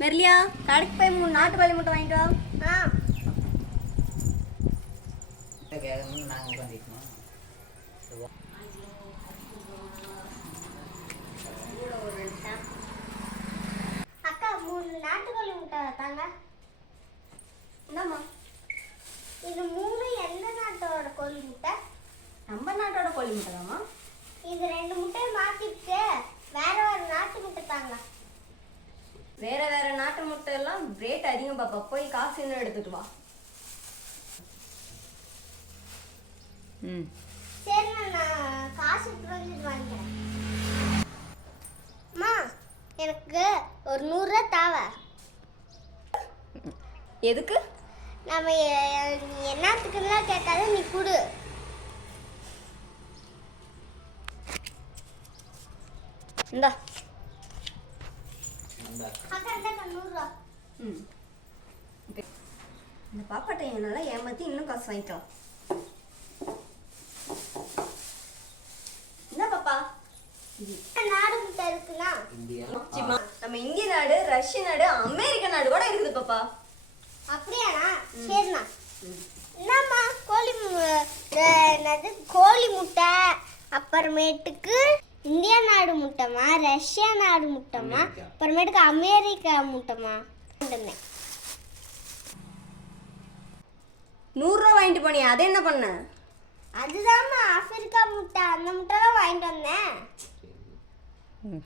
மெர்லியா கடைக்கு போய் மூணு நாட்டு கோழி முட்டை வாங்கிட்டு வா. அக்கா மூணு நாட்டுக்கோழி முட்டை தாங்க. இந்தாம்மா. இது மூணு எந்த நாட்டோட கோழி முட்டை? நம்ம நாட்டோட கோழி முட்டை தாம்மா இது ரெண்டு முட்டையை மாத்திட்டு வேற ஒரு நாட்டு முட்டை தாங்க. வேற வேற நாட்டு முட்டை எல்லாம் ரேட் அதிகம் பாப்பா. போய் காசு இன்னும் எடுத்துட்டு வா. ம். சரி நான் காசு எடுத்துட்டு வாங்கிக்கிறேன் அம்மா எனக்கு ஒரு நூறுரூவா தாவ. எதுக்கு? நம்ம என்னத்துக்குலாம் கேட்காத நீ கொடு. இந்தா. ம். இந்த பாப்பாட்ட என்னால் ஏமாத்தி இன்னும் காசு வாங்கிக்கலாம் என்ன பாப்பா? நாடு முட்டை சிம்மா, நம்ம இந்திய நாடு ரஷ்ய நாடு அமெரிக்க நாடு கூட இருக்குது பாப்பா. அப்படியாண்ணா? சரிண்ணா. என்னம்மா கோழி கோழி முட்டை அப்புறமேட்டுக்கு இந்தியா நாடு முட்டைமா? ரஷ்யா நாடு முட்டைமா? அமெரிக்கா. அப்புறமேட்டுக்கு அமெரிக்கா முட்டைமா? வந்திருந்தேன். நூறுரூவா வாங்கிட்டு போனியா? அதை என்ன பண்ண? அதுதாம்மா ஆப்பிரிக்கா முட்டை. அந்த முட்டை தான் வாங்கிட்டு வந்தேன். ம்.